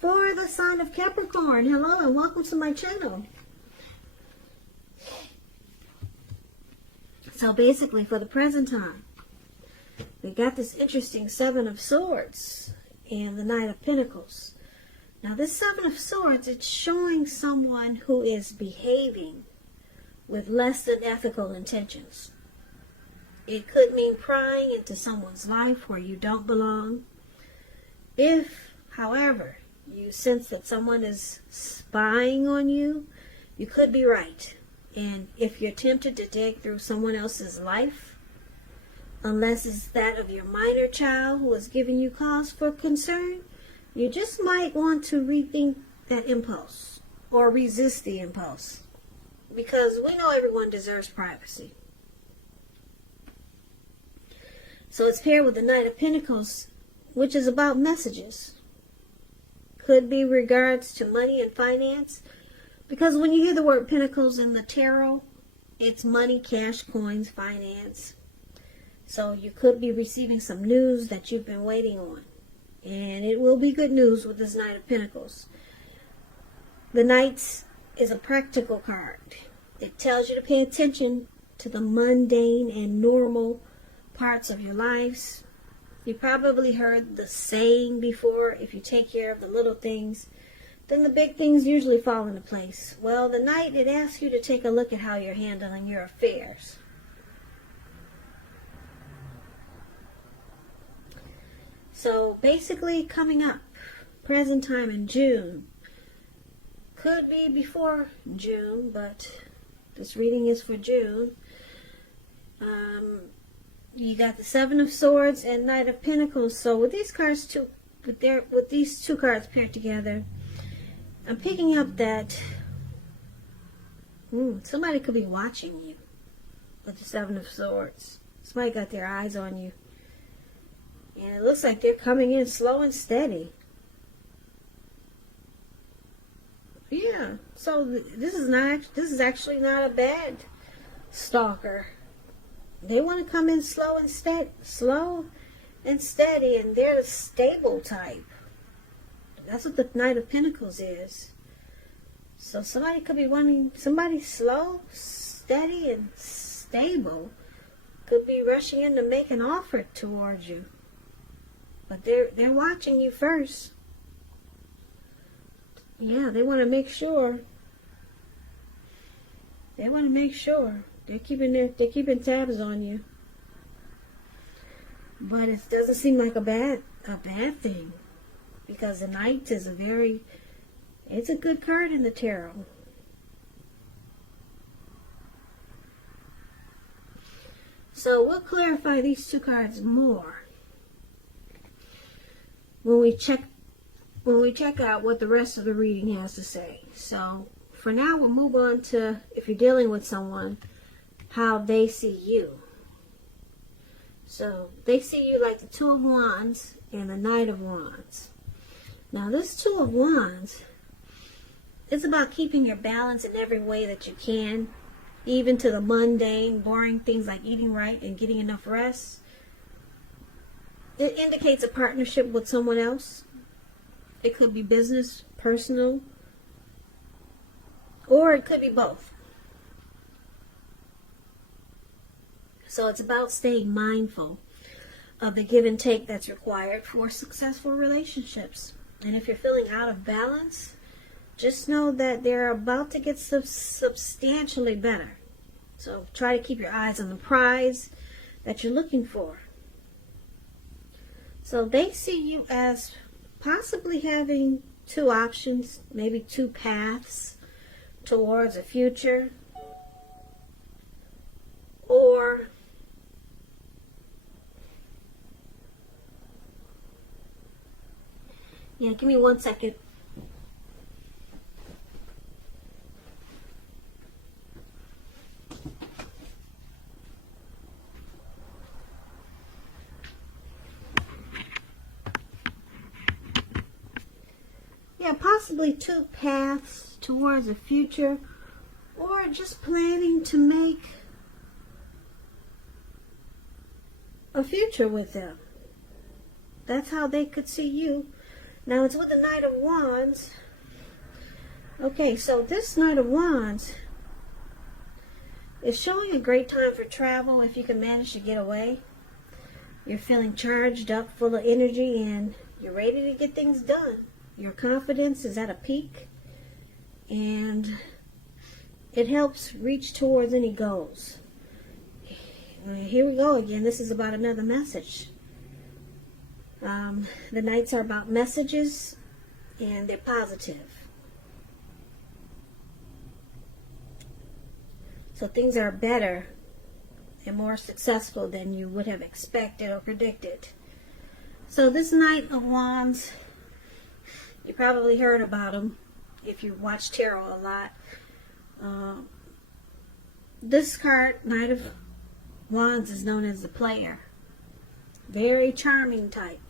for the sign of Capricorn. Hello and welcome to my channel. So basically, for the present time, we got this interesting Seven of Swords and the Knight of Pentacles. Now this Seven of Swords, it's showing someone who is behaving with less than ethical intentions. It could mean prying into someone's life where you don't belong. If, however, you sense that someone is spying on you, you could be right. And if you're tempted to dig through someone else's life, unless it's that of your minor child who is giving you cause for concern, you just might want to rethink that impulse or resist the impulse. Because we know everyone deserves privacy. So it's paired with the Knight of Pentacles, which is about messages. Could be regards to money and finance. Because when you hear the word Pentacles in the tarot, it's money, cash, coins, finance. So you could be receiving some news that you've been waiting on. And it will be good news with this Knight of Pentacles. The Knight is a practical card. It tells you to pay attention to the mundane and normal parts of your lives. You probably heard the saying before, if you take care of the little things, then the big things usually fall into place. Well, the Knight, it asks you to take a look at how you're handling your affairs. So basically, coming up, present time in June, could be before June, but this reading is for June. You got the Seven of Swords and Knight of Pentacles. So with these cards with these two cards paired together, I'm picking up that somebody could be watching you with the Seven of Swords. Somebody got their eyes on you. And it looks like they're coming in slow and steady. Yeah, so this is actually not a bad stalker. They want to come in slow and steady, and they're the stable type. That's what the Knight of Pentacles is. So somebody could be wanting somebody slow, steady, and stable. Could be rushing in to make an offer towards you. But they're watching you first. Yeah, they want to make sure. They want to make sure they're keeping tabs on you. But it doesn't seem like a bad thing, because the Knight is it's a good card in the tarot. So we'll clarify these two cards more when we check out what the rest of the reading has to say. So for now, we'll move on to, if you're dealing with someone, how they see you. So they see you like the Two of Wands and the Knight of Wands. Now this Two of Wands is about keeping your balance in every way that you can, even to the mundane, boring things like eating right and getting enough rest. It indicates a partnership with someone else. It could be business, personal, or it could be both. So it's about staying mindful of the give and take that's required for successful relationships. And if you're feeling out of balance, just know that they're about to get substantially better. So try to keep your eyes on the prize that you're looking for. So they see you as possibly having two options, maybe two paths towards a future, or give me 1 second. Possibly two paths towards a future, or just planning to make a future with them. That's how they could see you. Now it's with the Knight of Wands. Okay, so this Knight of Wands is showing a great time for travel if you can manage to get away. You're feeling charged up, full of energy, and you're ready to get things done. Your confidence is at a peak, and it helps reach towards any goals. Here we go again. This is about another message. The Knights are about messages, and they're positive. So things are better and more successful than you would have expected or predicted. So this Knight of Wands, you probably heard about him if you watch tarot a lot. This card, Knight of Wands, is known as the player. Very charming type.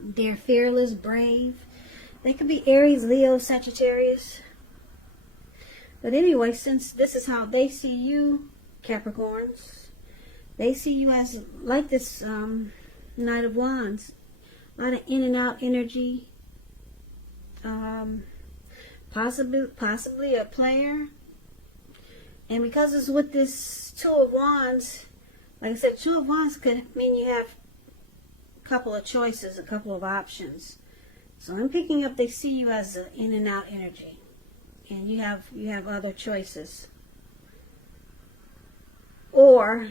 They're fearless, brave. They could be Aries, Leo, Sagittarius. But anyway, since this is how they see you, Capricorns, they see you as like this Knight of Wands. A lot of in and out energy. Possibly a player. And because it's with this Two of Wands, like I said, Two of Wands could mean you have a couple of choices, a couple of options. So I'm picking up they see you as an in and out energy. And you have other choices. Or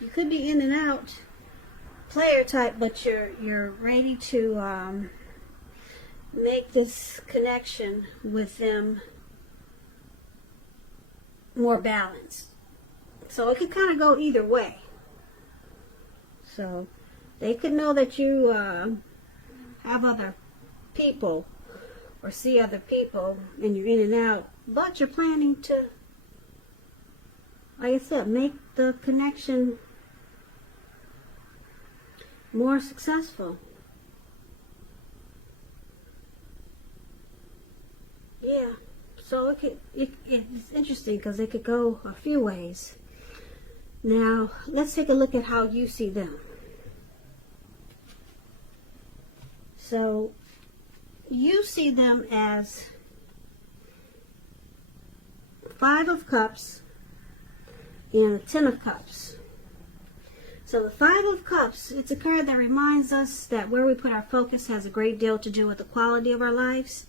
you could be in and out player type, but you're ready to make this connection with them more balanced. So it could kind of go either way. So they could know that you have other people or see other people and you're in and out, but you're planning to, like I said, make the connection more successful. Yeah, so it's interesting because it could go a few ways. Now, let's take a look at how you see them. So, you see them as Five of Cups and a Ten of Cups. So the Five of Cups, it's a card that reminds us that where we put our focus has a great deal to do with the quality of our lives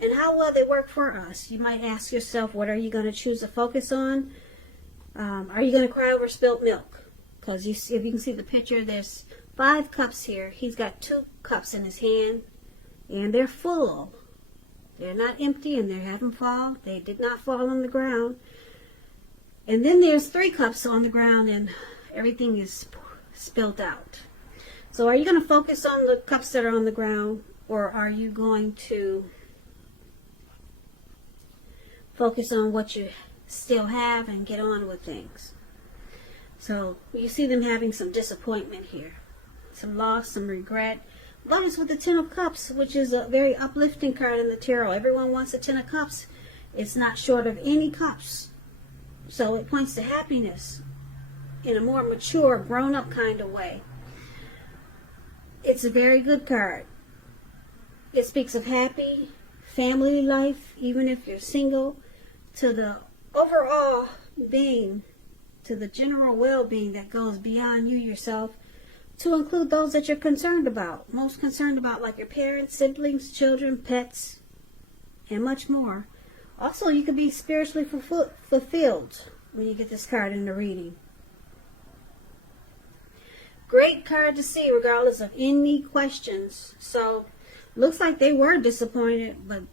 and how well they work for us. You might ask yourself, what are you going to choose to focus on? Are you going to cry over spilt milk? Because if you can see the picture, there's 5 cups here. He's got 2 cups in his hand. And they're full. They're not empty and they haven't fallen. They did not fall on the ground. And then there's 3 cups on the ground and everything is spilled out. So are you going to focus on the cups that are on the ground, or are you going to focus on what you still have and get on with things? So you see them having some disappointment here. Some loss, some regret. But it's with the Ten of Cups, which is a very uplifting card in the tarot. Everyone wants a Ten of Cups. It's not short of any cups. So it points to happiness in a more mature, grown-up kind of way. It's a very good card. It speaks of happy family life, even if you're single, to the overall being, to the general well-being that goes beyond you yourself, to include those that you're concerned about, most concerned about, like your parents, siblings, children, pets, and much more. Also, you could be spiritually fulfilled when you get this card in the reading. Great card to see regardless of any questions. So, looks like they were disappointed, but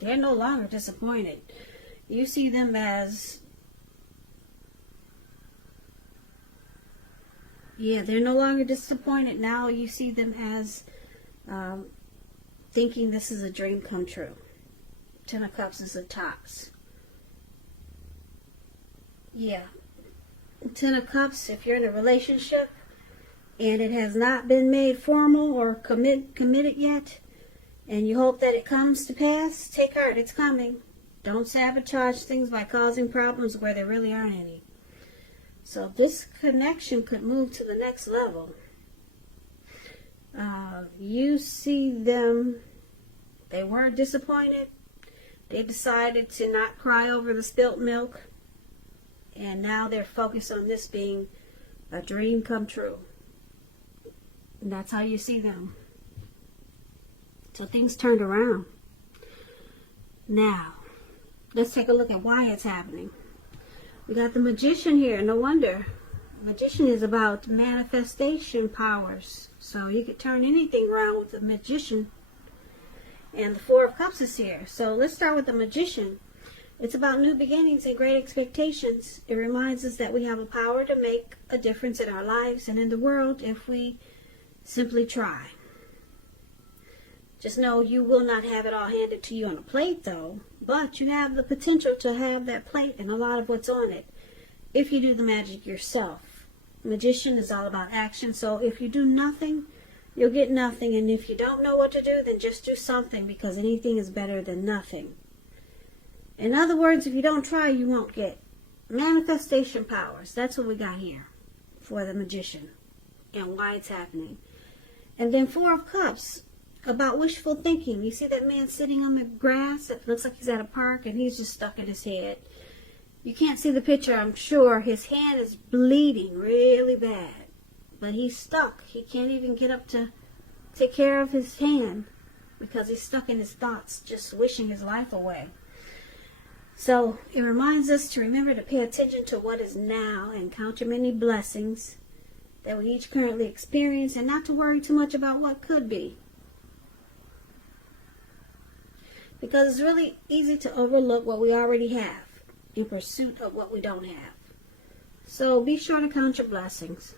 they're no longer disappointed. You see them as, yeah, they're no longer disappointed. Now you see them as thinking this is a dream come true. Ten of Cups is the tops. Yeah. Ten of Cups, if you're in a relationship and it has not been made formal or committed yet, and you hope that it comes to pass, take heart, it's coming. Don't sabotage things by causing problems where there really aren't any. So this connection could move to the next level. You see them, they were disappointed. They decided to not cry over the spilt milk. And now they're focused on this being a dream come true. And that's how you see them. So things turned around. Now, let's take a look at why it's happening. We got the Magician here. No wonder. Magician is about manifestation powers. So you could turn anything around with the Magician. And the Four of Cups is here. So let's start with the Magician. It's about new beginnings and great expectations. It reminds us that we have a power to make a difference in our lives and in the world if we simply try. Just know you will not have it all handed to you on a plate, though. But you have the potential to have that plate and a lot of what's on it if you do the magic yourself. Magician is all about action. So if you do nothing, you'll get nothing. And if you don't know what to do, then just do something, because anything is better than nothing. In other words, if you don't try, you won't get. Manifestation powers. That's what we got here for the Magician and why it's happening. And then Four of Cups, about wishful thinking. You see that man sitting on the grass? It looks like he's at a park and he's just stuck in his head. You can't see the picture, I'm sure. His hand is bleeding really bad. But he's stuck. He can't even get up to take care of his hand because he's stuck in his thoughts, just wishing his life away. So it reminds us to remember to pay attention to what is now and count your many blessings that we each currently experience, and not to worry too much about what could be. Because it's really easy to overlook what we already have in pursuit of what we don't have. So be sure to count your blessings.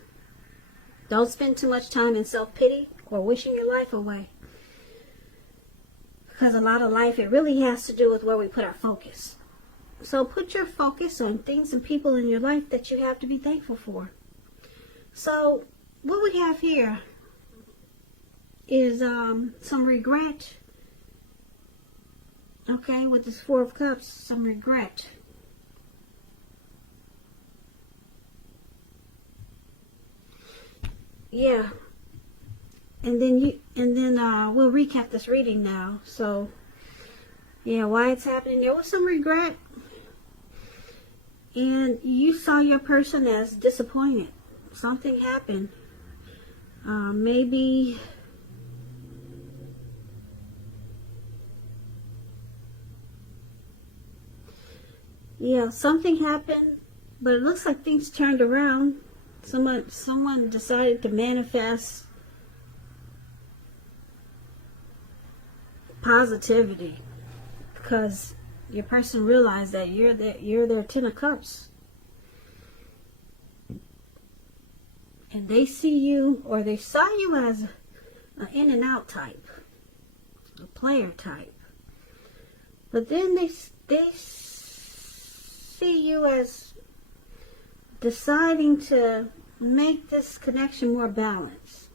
Don't spend too much time in self-pity or wishing your life away. Because a lot of life, it really has to do with where we put our focus. So put your focus on things and people in your life that you have to be thankful for. So what we have here is some regret. Okay, with this Four of Cups, some regret. Yeah. And then we'll recap this reading now. So yeah, why it's happening. There was some regret. And you saw your person as disappointed. Something happened. Maybe yeah, something happened, but it looks like things turned around. Someone decided to manifest positivity because your person realized that you're their Ten of Cups. And they see you, or they saw you as an in and out type, a player type. But then they see you as deciding to make this connection more balanced,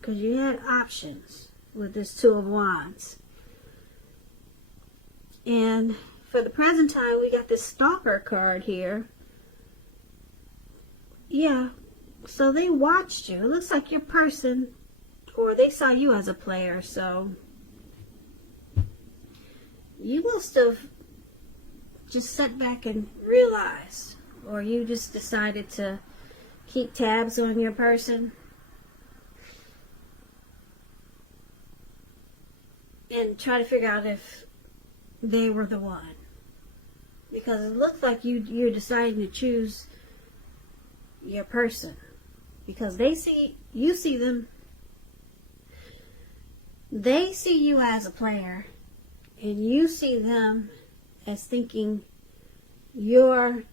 because you had options with this Two of Wands. And for the present time, we got this Stalker card here. Yeah, so they watched you. It looks like your person, or they saw you as a player, so you must have just sat back and realized, or you just decided to keep tabs on your person and try to figure out if they were the one, because it looks like you're deciding to choose your person, because they see them, they see you as a player, and you see them as thinking you're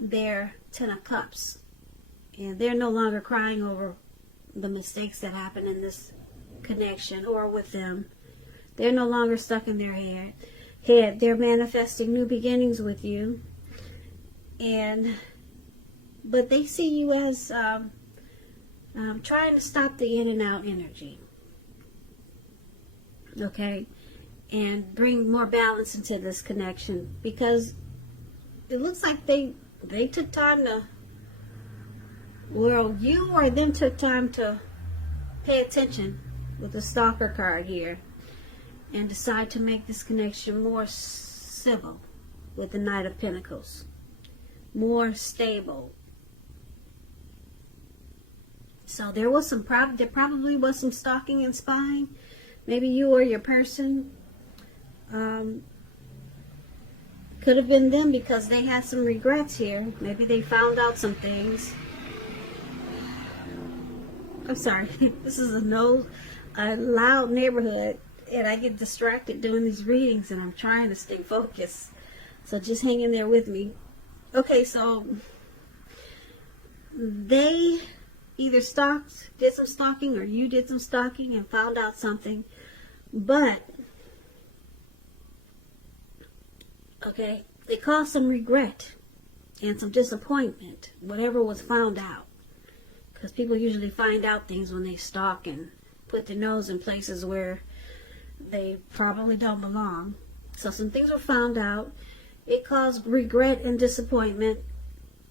their Ten of Cups, and they're no longer crying over the mistakes that happen in this connection or with them. They're no longer stuck in their head. They're manifesting new beginnings with you, but they see you as trying to stop the in and out energy, okay, and bring more balance into this connection, because it looks like they took time to, well, you or them took time to pay attention with the stalker card here and decide to make this connection more civil with the Knight of Pentacles, more stable. So there was some there probably was some stalking and spying. Maybe you or your person. Could have been them because they had some regrets here. Maybe they found out some things. I'm sorry. This is a loud neighborhood, and I get distracted doing these readings, and I'm trying to stay focused. So just hang in there with me. Okay, so they either did some stalking, or you did some stalking and found out something. But, okay, it caused some regret and some disappointment, whatever was found out. Because people usually find out things when they stalk and put their nose in places where they probably don't belong. So some things were found out. It caused regret and disappointment.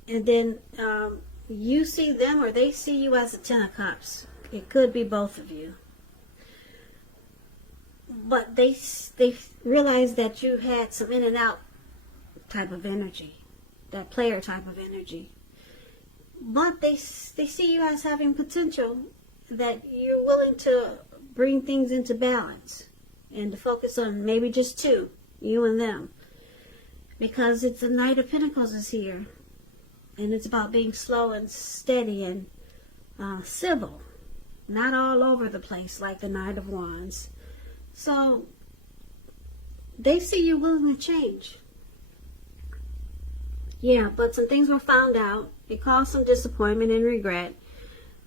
And then you see them or they see you as a Ten of Cups. It could be both of you. But they realized that you had some in and out type of energy. That player type of energy. But they see you as having potential, that you're willing to bring things into balance and to focus on maybe just two, you and them. Because it's the Knight of Pentacles is here. And it's about being slow and steady and civil. Not all over the place like the Knight of Wands. So they see you willing to change. Yeah, but some things were found out. It caused some disappointment and regret.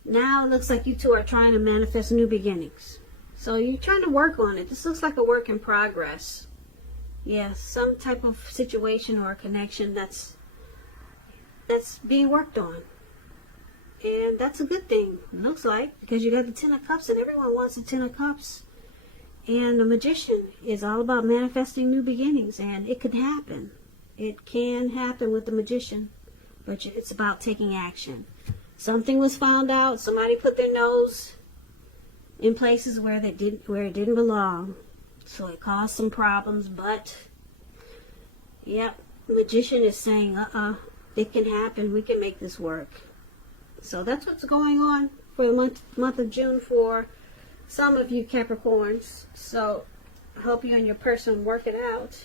Now it looks like you two are trying to manifest new beginnings. So you're trying to work on it. This looks like a work in progress. Yeah, some type of situation or connection that's being worked on. And that's a good thing, it looks like, because you got the Ten of Cups and everyone wants the Ten of Cups. And the Magician is all about manifesting new beginnings, and it could happen. It can happen with the Magician, but it's about taking action. Something was found out. Somebody put their nose in places where it didn't belong, so it caused some problems. But yep, the Magician is saying, it can happen. We can make this work. So that's what's going on for the month of June for some of you Capricorns. So I hope you and your person work it out.